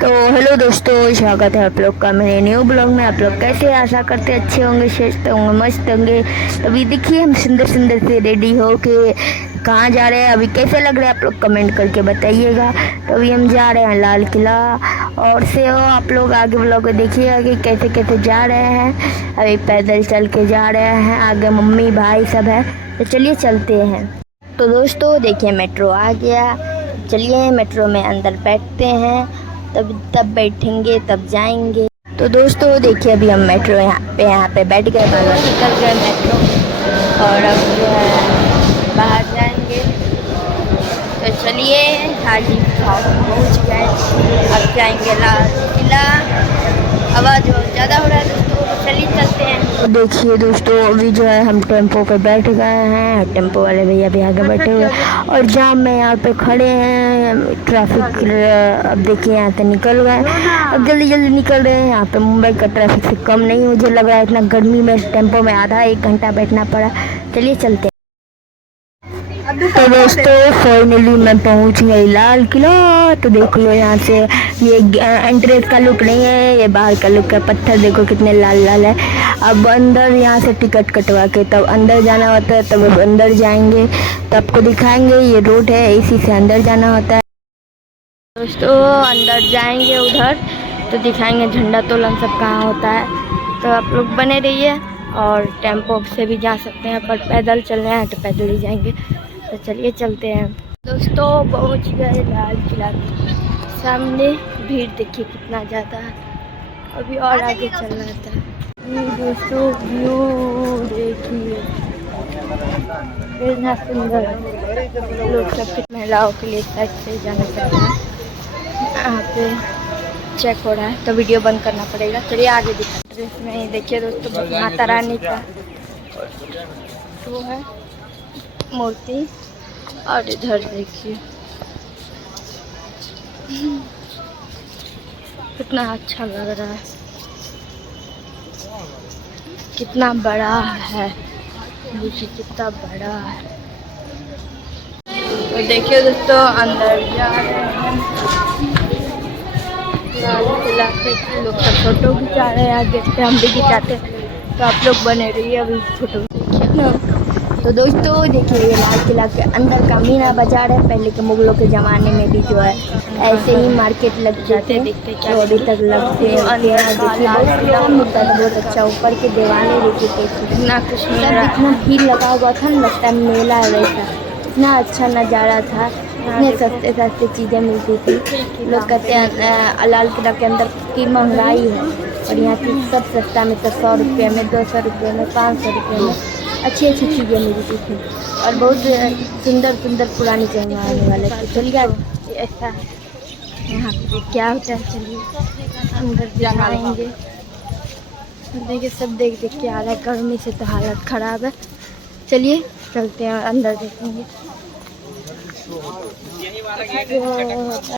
तो हेलो दोस्तों, स्वागत है आप लोग का मेरे न्यू ब्लॉग में। आप लोग कैसे हैं? आशा करते अच्छे होंगे, स्वस्थ होंगे, मस्त होंगे। तो अभी देखिए हम सुंदर सुंदर से रेडी हो के कहाँ जा रहे हैं। अभी कैसे लग रहे हैं आप लोग कमेंट करके बताइएगा। तो अभी हम जा रहे हैं लाल किला और से हो। आप लोग आगे ब्लॉग को देखिएगा कि कैसे कैसे जा रहे हैं। अभी पैदल चल के जा रहे हैं, आगे मम्मी भाई सब है। तो चलिए चलते हैं। तो दोस्तों देखिए मेट्रो आ गया। चलिए मेट्रो में अंदर बैठते हैं, तब बैठेंगे तब जाएंगे। तो दोस्तों देखिए अभी हम मेट्रो यहाँ पे बैठ गए, बाहर निकल गए मेट्रो और अब जो है बाहर जाएंगे। तो चलिए हाजी पहुँच गए, अब जाएंगे लाल किला। आवाज़ बहुत ज़्यादा हो रहा है दोस्तों, तो चलिए चलते हैं। तो देखिए दोस्तों अभी जो है हम टेम्पो पे बैठ गए हैं, टेम्पो वाले भैया भी आगे बैठे हुए हैं और जाम में यहाँ पे खड़े हैं। ट्रैफिक अब देखिए यहाँ से निकल गए, अब जल्दी जल्दी निकल रहे हैं। यहाँ पे मुंबई का ट्रैफिक से कम नहीं मुझे लग रहा है। इतना गर्मी में टेम्पो में आधा एक घंटा बैठना पड़ा। चलिए चलते हैं। तो दोस्तों फाइनली मैं पहुंच गई लाल किला। तो देख लो यहाँ से, ये एंट्रेंस का लुक नहीं है, ये बाहर का लुक है। पत्थर देखो कितने लाल लाल है। अब अंदर यहाँ से टिकट कटवा के तब अंदर जाना होता है, तब अंदर जाएंगे, तब आपको दिखाएंगे। ये रोड है, इसी से अंदर जाना होता है। दोस्तों अंदर जाएंगे उधर तो दिखाएंगे झंडा तोलन सब कहाँ होता है। तो आप लोग बने रहिए। और टेम्पो से भी जा सकते हैं, पर पैदल चल रहे हैं तो पैदल ही जाएंगे। तो चलिए चलते हैं। दोस्तों पहुंच गए लाल किला के सामने। भीड़ देखिए कितना ज़्यादा है, अभी और आगे चलना था। ये दोस्तों व्यू देखिए कितना सुंदर है। लोग सब महिलाओं के लिए साइड से जाना चाहते हैं। यहाँ पे चेक हो रहा है तो वीडियो बंद करना पड़ेगा। चलिए आगे दिखा। ड्रेस में देखिए दोस्तों माता रानी का वो है मूर्ति। और इधर देखिए कितना अच्छा लग रहा है, कितना बड़ा है, देखिए कितना बड़ा है। तो देखिए दोस्तों अंदर जा रहे हैं लाल किला के। लोग सब फोटो खिंचा रहे हैं, आगे से हम भी खिंचाते हैं। तो आप लोग बने रहिए, अभी फोटो देखिए ना। तो दोस्तों देखिए ये लाल किला के अंदर का मीना बाजार है। पहले के मुगलों के ज़माने में भी जो है ऐसे ही मार्केट लगते थे, तो अभी तक लगते हैं। देखिए बहुत अच्छा। ऊपर के दीवाने देखिए कितना इतना भीड़ लगा हुआ था, लगता है मेला है वैसा। इतना अच्छा नज़ारा था, इतने सस्ते सस्ते चीज़ें मिलती थी। लोग कहते हैं लाल किला के अंदर की महंगाई है और यहाँ की सब सस्ता में, तो 100 रुपये में, 200 रुपये में, 500 रुपये में अच्छी अच्छी चीज़ें मिलती थी और बहुत सुंदर सुंदर पुरानी जमाने वाले थे। चलिए ऐसा है यहाँ पे क्या होता है, चलिए अंदर जाएंगे। देखिए सब देख देख के आ रहा है, गर्मी से तो हालत ख़राब है। चलिए चलते हैं अंदर देखेंगे।